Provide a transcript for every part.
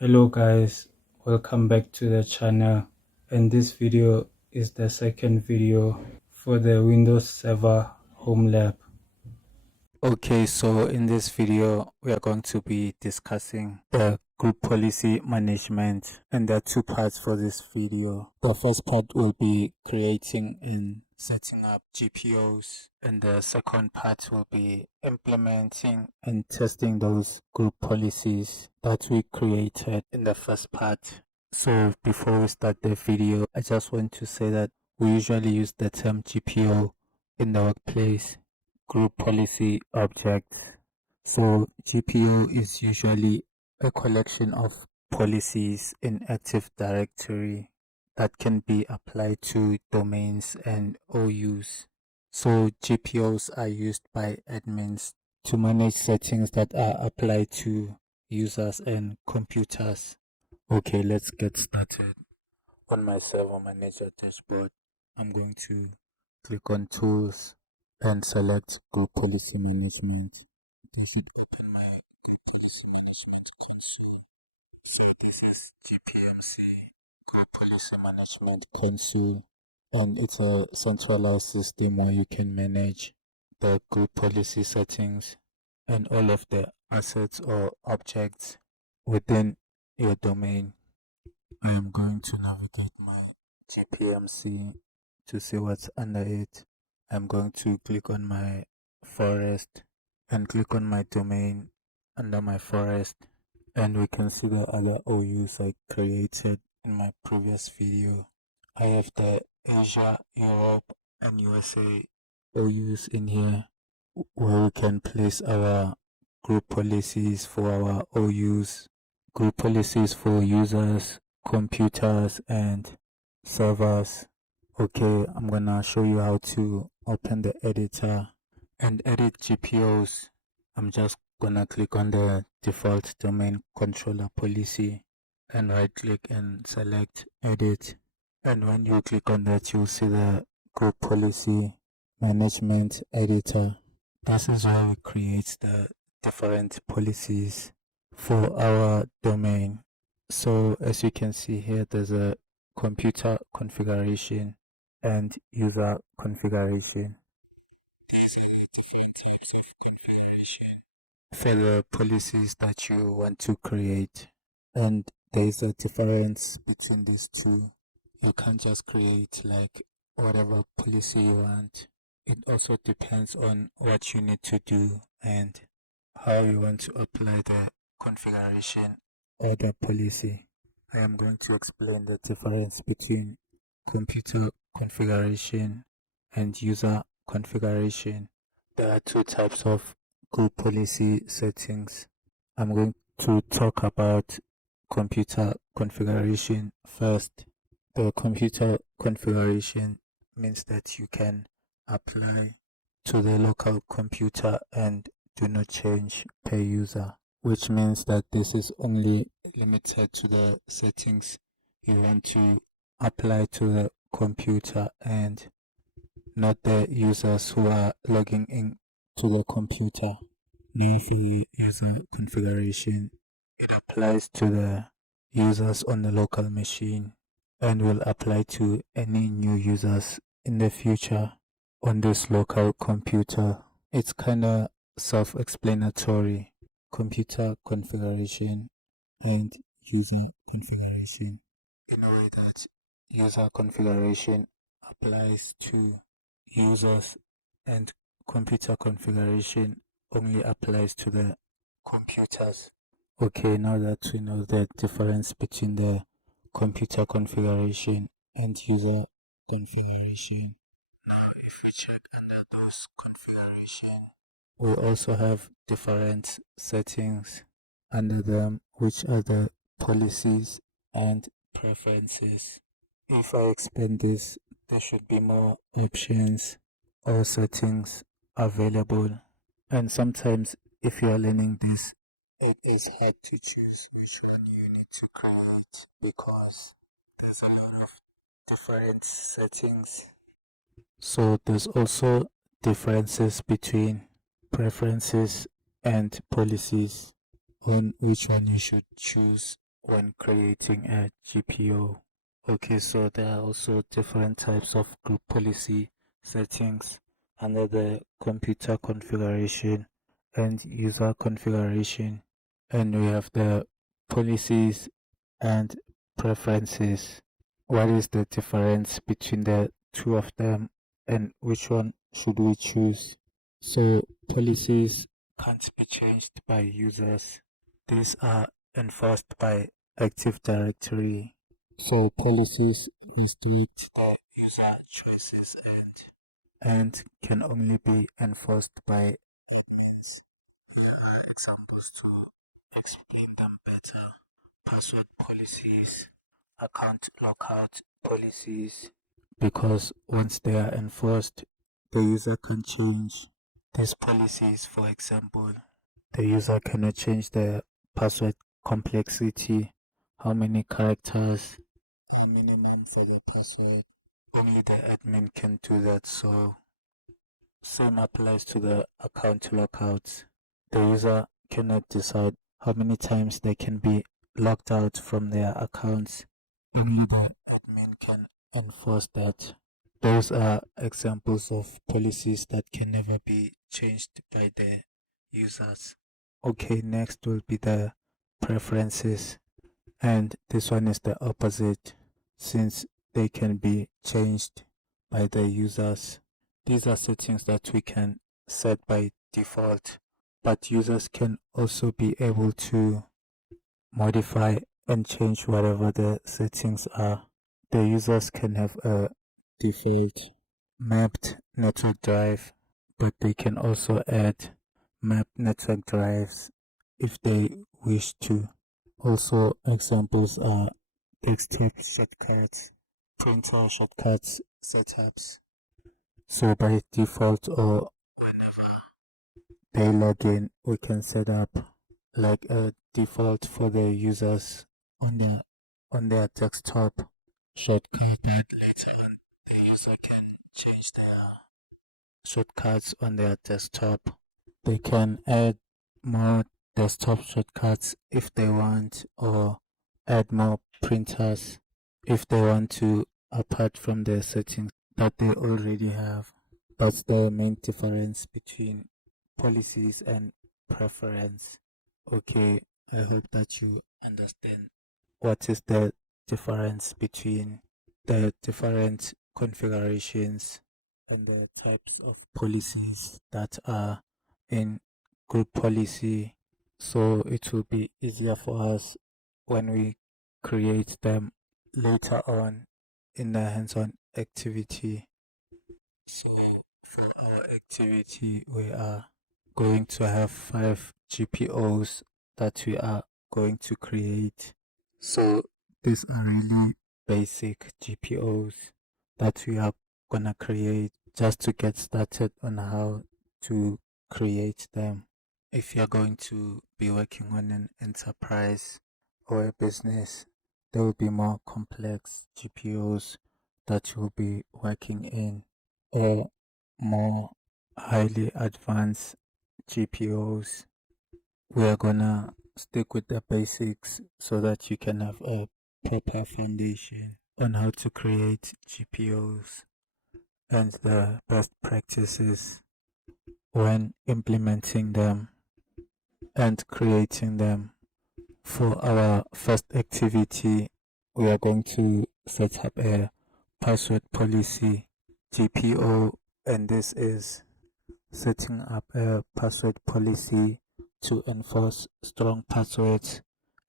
Hello guys, welcome back to the channel, and this video is the second video for the Windows Server Home Lab. Okay, so in this video we are going to be discussing the group policy management, and there are two parts for this video. The first part will be creating and setting up GPOs, and the second part will be implementing and testing those group policies that we created in the first part. So before we start the video, I just want to say that we usually use the term GPO in the workplace, group policy objects. So GPO is usually a collection of policies in Active Directory that can be applied to domains and OUs. So GPOs are used by admins to manage settings that are applied to users and computers. Okay, let's get started. On my Server Manager dashboard, I'm going to click on Tools and select Group Policy Management. This should open my Group Policy Management console. So this is GPMC, Group Policy Management console, and it's a centralized system where you can manage the group policy settings and all of the assets or objects within your domain. I am going to navigate my GPMC to see what's under it. I'm going to click on my forest and click on my domain under my forest, and we can see the other OUs I created in my previous video. I have the Asia, Europe and USA OUs in here, where we can place our group policies for our OUs, group policies for users, computers and servers. Okay, I'm gonna show you how to open the editor and edit GPOs. I'm just gonna click on the default domain controller policy and right click and select edit, and when you click on that you'll see the group policy management editor. This is where we create the different policies for our domain. So as you can see here, there's a computer configuration and user configuration. These are different types of configuration for the policies that you want to create, and there's a difference between these two. You can't just create like whatever policy you want. It also depends on what you need to do and how you want to apply the configuration or the policy. I am going to explain the difference between computer configuration and user configuration. There are two types of group policy settings. I'm going to talk about computer configuration first. The computer configuration means that you can apply to the local computer and do not change per user, which means that this is only limited to the settings you want to apply to the computer and not the users who are logging in to the computer. Now for the user configuration, it applies to the users on the local machine and will apply to any new users in the future on this local computer. It's kind of self-explanatory. Computer configuration and user configuration, in a way that user configuration applies to users and computer configuration only applies to the computers. Okay, now that we know the difference between the computer configuration and user configuration, now if we check under those configuration, we also have different settings under them, which are the policies and preferences. If I expand this, there should be more options or settings available, and sometimes if you are learning this, it is hard to choose which one you need to create because there's a lot of different settings. So there's also differences between preferences and policies on which one you should choose when creating a GPO. Okay, so there are also different types of group policy settings under the computer configuration and user configuration. And we have the policies and preferences. What is the difference between the two of them and which one should we choose? So policies can't be changed by users. These are enforced by Active Directory. So policies restrict the user choices and can only be enforced by admins. Here are examples to explain them better. Password policies, account lockout policies, because once they are enforced, the user can change these policies. For example, the user cannot change the password complexity, how many characters, the minimum for the password. Only the admin can do that, so same applies to the account lockouts. The user cannot decide how many times they can be locked out from their accounts. Only the admin can enforce that. Those are examples of policies that can never be changed by the users. Okay, next will be the preferences, and this one is the opposite since they can be changed by the users. These are settings that we can set by default, but users can also be able to modify and change whatever the settings are. The users can have a default mapped network drive, but they can also add mapped network drives if they wish to. Also, examples are desktop shortcuts, printer shortcuts, setups. So by default or they log in, we can set up like a default for the users on their desktop shortcut, but later on the user can change their shortcuts on their desktop. They can add more desktop shortcuts if they want, or add more printers if they want to, apart from the settings that they already have. That's the main difference between policies and preference. Okay, I hope that you understand what is the difference between the different configurations and the types of policies that are in group policy, so it will be easier for us when we create them later on in the hands-on activity. So for our activity, we are going to have 5 GPOs that we are going to create. So these are really basic GPOs that we are gonna create just to get started on how to create them. If you're going to be working on an enterprise or a business, there will be more complex GPOs that you'll be working in, or more highly advanced GPOs. We are gonna stick with the basics so that you can have a proper foundation on how to create GPOs and the best practices when implementing them and creating them. For our first activity, we are going to set up a password policy GPO, and this is setting up a password policy to enforce strong passwords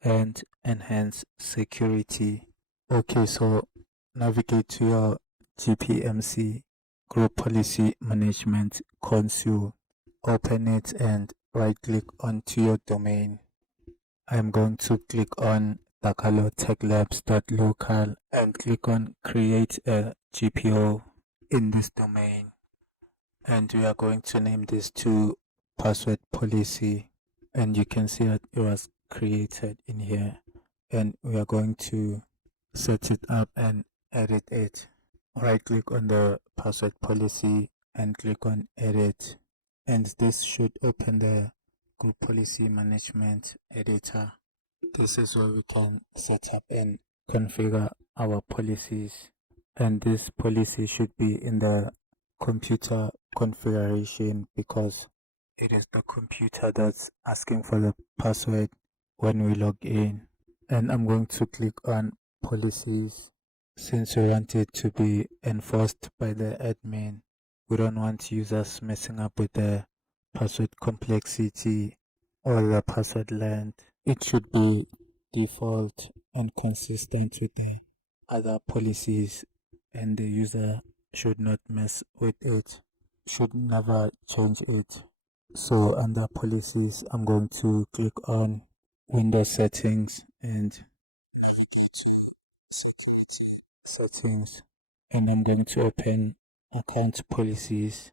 and enhance security. Okay, so navigate to your GPMC Group Policy Management console. Open it and right click onto your domain. I'm going to click on tagalogtechlabs.local and click on create a GPO in this domain, and we are going to name this to password policy, and you can see that it was created in here, and we are going to set it up and edit it. Right click on the password policy and click on edit, and this should open the group policy management editor. This is where we can set up and configure our policies. And this policy should be in the computer configuration because it is the computer that's asking for the password when we log in. And I'm going to click on policies since we want it to be enforced by the admin. We don't want users messing up with the password complexity or the password length. It should be default and consistent with the other policies, and the user should not mess with it, should never change it. So under policies, I'm going to click on Windows settings and settings, and I'm going to open account policies.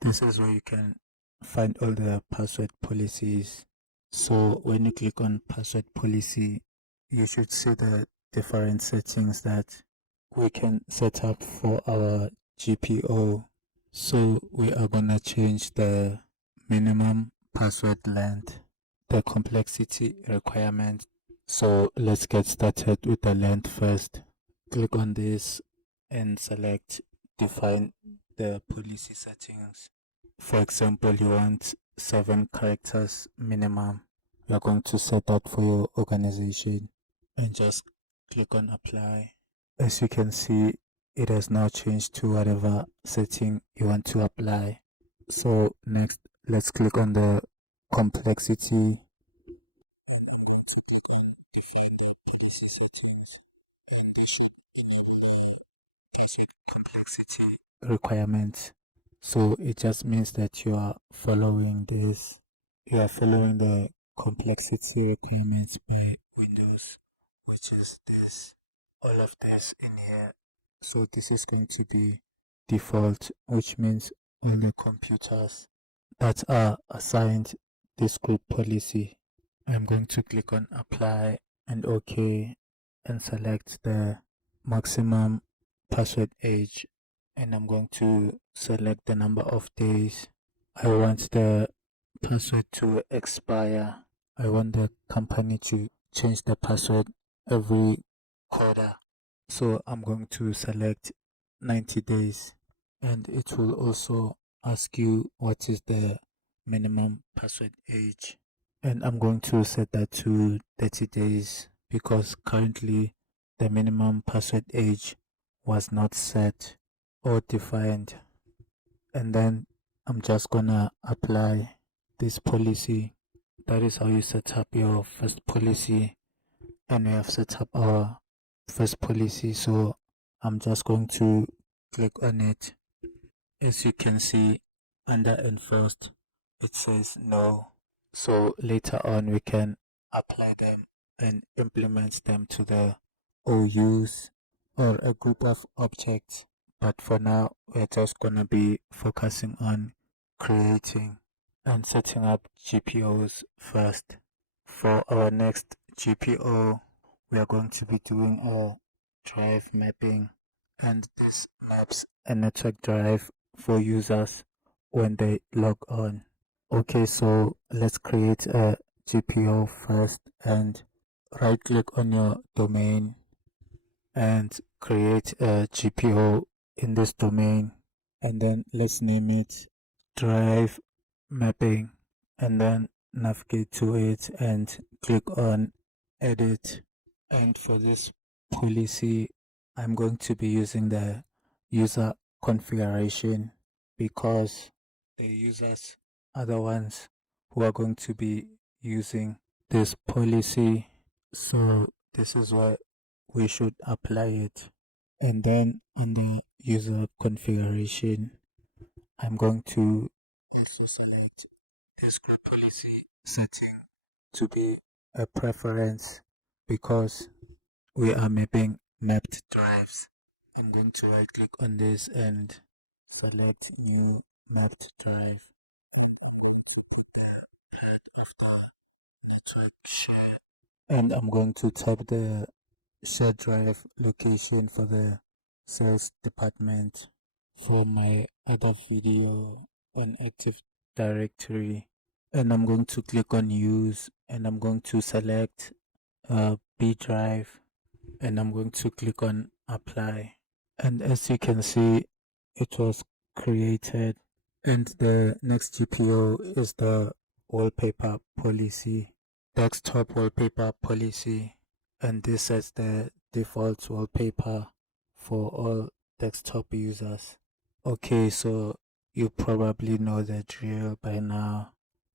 This is where you can find all the password policies. So when you click on password policy, you should see the different settings that we can set up for our GPO. So we are gonna change the minimum password length, the complexity requirement. So let's get started with the length first. Click on this and select define the policy settings. For example, you want 7 characters minimum. You are going to set that for your organization and just click on apply. As you can see, it has now changed to whatever setting you want to apply. So next, let's click on the complexity settings, and they should enable the complexity requirements. So it just means that you are following this, you are following the complexity requirements by Windows, which is this, all of this in here. So this is going to be default, which means all the computers that are assigned this group policy. I'm going to click on apply and OK and select the maximum password age, and I'm going to select the number of days. I want the password to expire. I want the company to change the password every quarter. So I'm going to select 90 days, and it will also ask you what is the minimum password age, and I'm going to set that to 30 days because currently the minimum password age was not set or defined. And then I'm just gonna apply this policy. That is how you set up your first policy, and we have set up our first policy, so I'm just going to click on it. As you can see, under enforced it says no, so later on we can apply them and implement them to the OUs or a group of objects, but for now we're just gonna be focusing on creating and setting up GPOs first. For our next GPO, we are going to be doing a drive mapping, and this maps a network drive for users when they log on. Okay, so let's create a GPO first, and right click on your domain and create a GPO in this domain, and then let's name it drive mapping, and then navigate to it and click on edit. And for this policy, I'm going to be using the user configuration because the users are the ones who are going to be using this policy. So this is why we should apply it. And then under user configuration, I'm going to also select this group policy setting to be a preference because we are mapping mapped drives. I'm going to right click on this and select new mapped drive. Head of the network share, and I'm going to type the shared drive location for the sales department. For my other video on Active Directory, and I'm going to click on use, and I'm going to select B drive, and I'm going to click on apply. And as you can see, it was created. And the next GPO is the wallpaper policy, desktop wallpaper policy. And this is the default wallpaper for all desktop users. Okay, so you probably know the drill by now.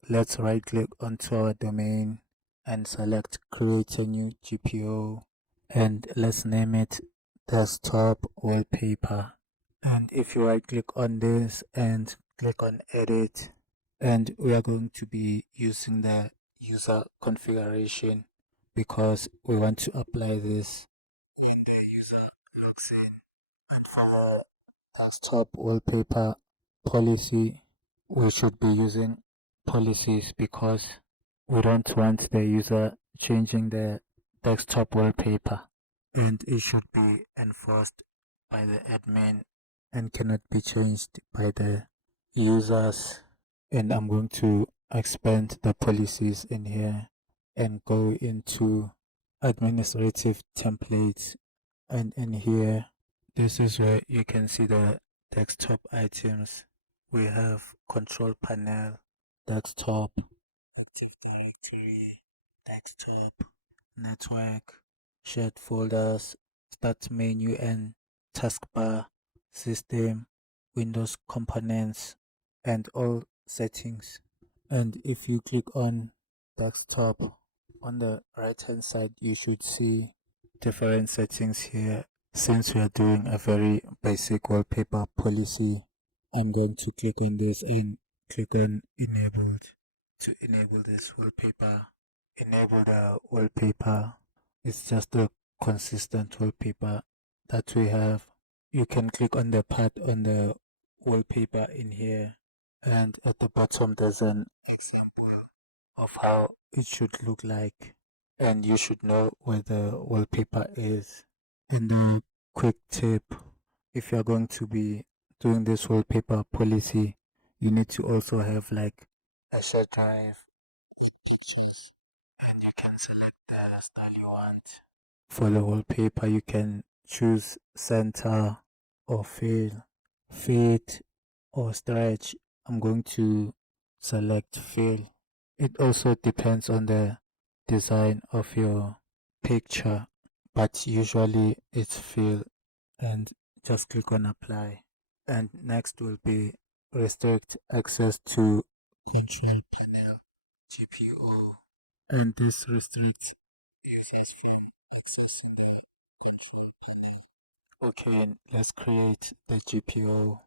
Let's right click onto our domain and select create a new GPO, and let's name it desktop wallpaper. And if you right click on this and click on edit, and we are going to be using the user configuration because we want to apply this when the user logs in. And for the desktop wallpaper policy, we should be using policies because we don't want the user changing the desktop wallpaper, and it should be enforced by the admin and cannot be changed by the users. And I'm going to expand the policies in here and go into administrative templates, and in here this is where you can see the desktop items. We have control panel, desktop, Active Directory, desktop, network, shared folders, start menu and taskbar, system, Windows components, and all settings. And if you click on desktop, on the right hand side you should see different settings here. Since we are doing a very basic wallpaper policy, I'm going to click on this and click on enabled. To enable this wallpaper, enable the wallpaper. It's just a consistent wallpaper that we have. You can click on the part on the wallpaper in here, and at the bottom there's an example of how it should look like, and you should know where the wallpaper is. And the quick tip, if you're going to be doing this wallpaper policy, you need to also have like a shared drive, and you can select the style you want. For the wallpaper, you can choose center or fill, fit or stretch. I'm going to select fill. It also depends on the design of your picture, but usually it's fill, and just click on apply. And next will be restrict access to control panel GPO, and this restricts users from accessing the control panel. Okay, let's create the GPO.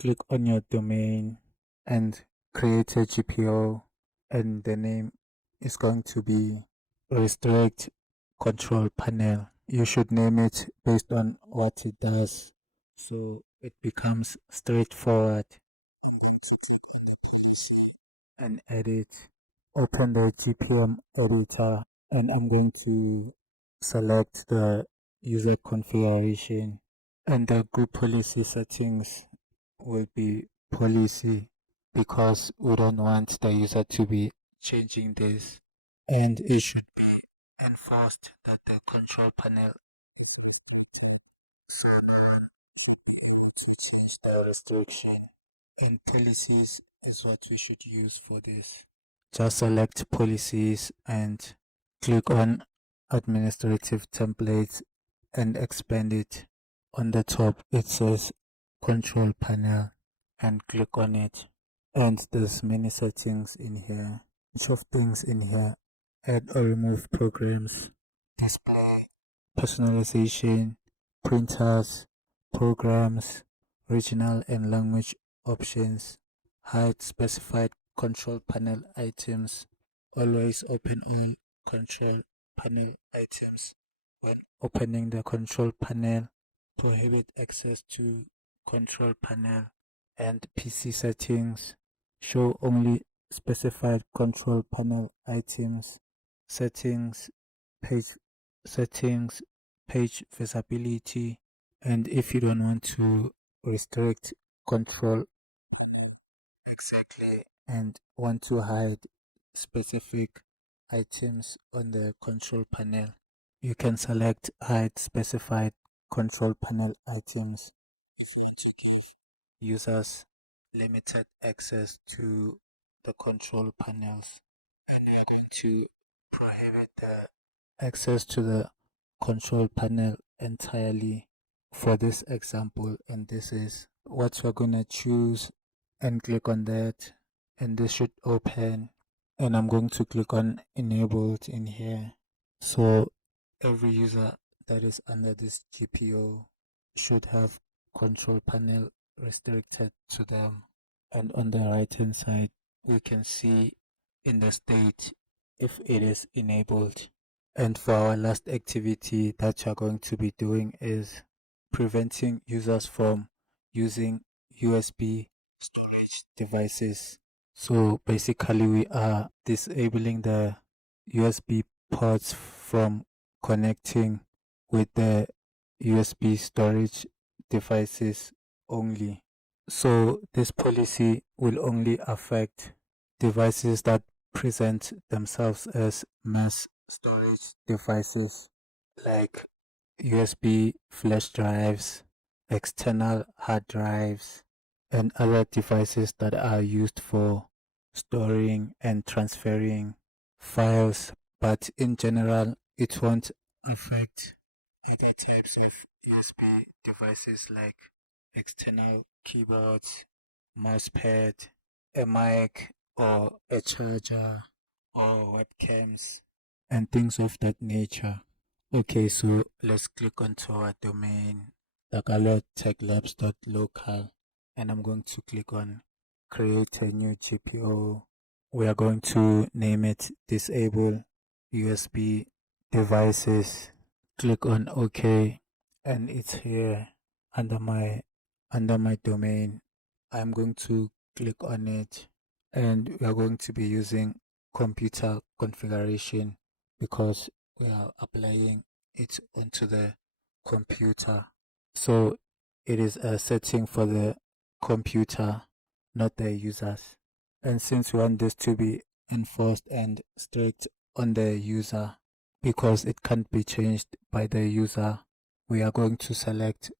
Click on your domain and create a GPO, and the name is going to be restrict control panel. You should name it based on what it does so it becomes straightforward. And edit, open the GPM editor, and I'm going to select the user configuration, and the group policy settings will be policy because we don't want the user to be changing this, and it should be enforced that the control panel change the restriction, and policies is what we should use for this. Just select policies and click on administrative templates and expand it. On the top it says control panel, and click on it, and there's many settings in here. Each of things in here: add or remove programs, display, personalization, printers, programs, regional and language options, hide specified control panel items, always open all control panel items when opening the control panel, prohibit access to control panel, and PC settings, show only specified control panel items, settings, page settings, page visibility, and if you don't want to restrict control exactly and want to hide specific items on the control panel. You can select hide specified control panel items if you want to give users limited access to the control panels. And we are going to prohibit the access to the control panel entirely for this example, and this is what we're going to choose, and click on that, and this should open, and I'm going to click on enabled in here. So every user that is under this GPO should have control panel restricted to them. And on the right hand side we can see in the state if it is enabled. And for our last activity that you're going to be doing is preventing users from using USB storage devices. So basically we are disabling the USB ports from connecting with the USB storage devices only. So this policy will only affect devices that present themselves as mass storage devices like USB flash drives, external hard drives, and other devices that are used for storing and transferring files. But in general, it won't affect other types of USB devices like external keyboards, mousepad, a mic, or a charger, or webcams, and things of that nature. Okay, so let's click onto our domain, tagalogtechlabs.local, and I'm going to click on create a new GPO. We are going to name it disable USB devices. Click on OK, and it's here under my domain. I'm going to click on it, and we are going to be using computer configuration because we are applying it onto the computer. So it is a setting for the computer, not the users. And since we want this to be enforced and strict on the user, because it can't be changed by the user, we are going to select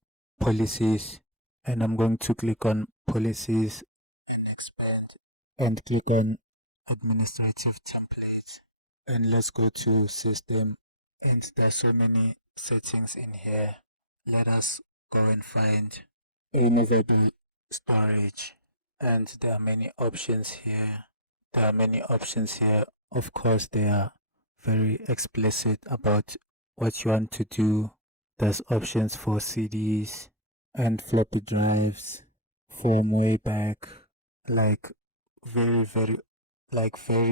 policies, and I'm going to click on policies and expand, and click on administrative templates, and let's go to system, and there's so many settings in here. Let us go and find removable storage, and there are many options here. Of course, they are very explicit about what you want to do. There's options for CDs and floppy drives from way back, like very, very,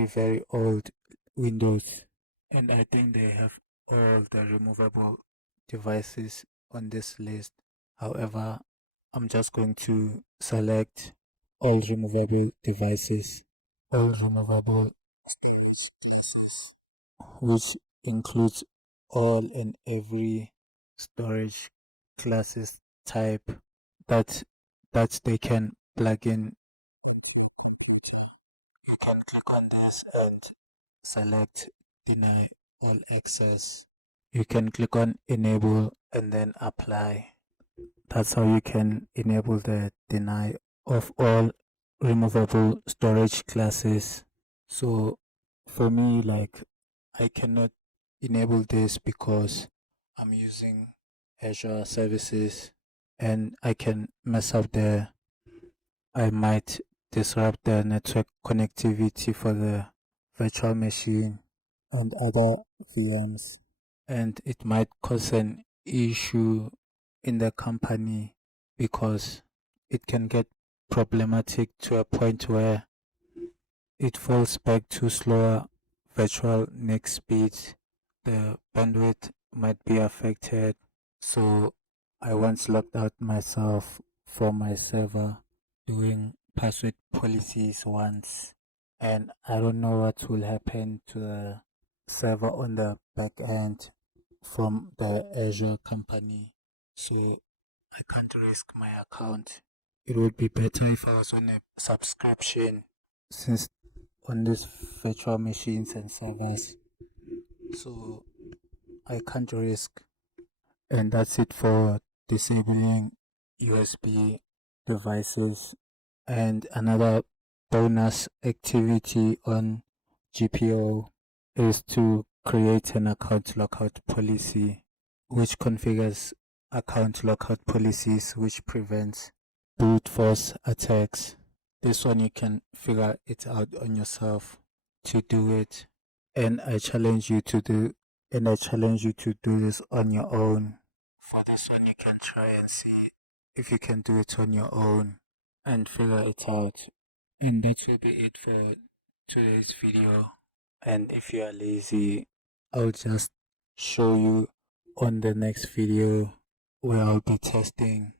very old Windows. And I think they have all the removable devices on this list. However, I'm just going to select all removable devices, all removable, which includes all and every storage classes type that they can plug in. You can click on this and select deny all access. You can click on enable and then apply. That's how you can enable the deny of all removable storage classes. So for me, like, I cannot enable this because I'm using Azure services, and I can mess up I might disrupt the network connectivity for the virtual machine and other VMs, and it might cause an issue in the company because it can get problematic to a point where it falls back to slower virtual NIC speeds. The bandwidth might be affected. So I once logged out myself from my server doing password policies once, and I don't know what will happen to the server on the back end from the Azure company. So I can't risk my account. It would be better if I was on a subscription, since on these virtual machines and servers, so I can't risk. And that's it for disabling USB devices. And another bonus activity on GPO is to create an account lockout policy, which configures account lockout policies which prevents brute force attacks. This one you can figure it out on yourself to do it. And I challenge you to do this on your own. For this one you can try and see if you can do it on your own and figure it out. And that will be it for today's video. And if you are lazy, I'll just show you on the next video where I'll be testing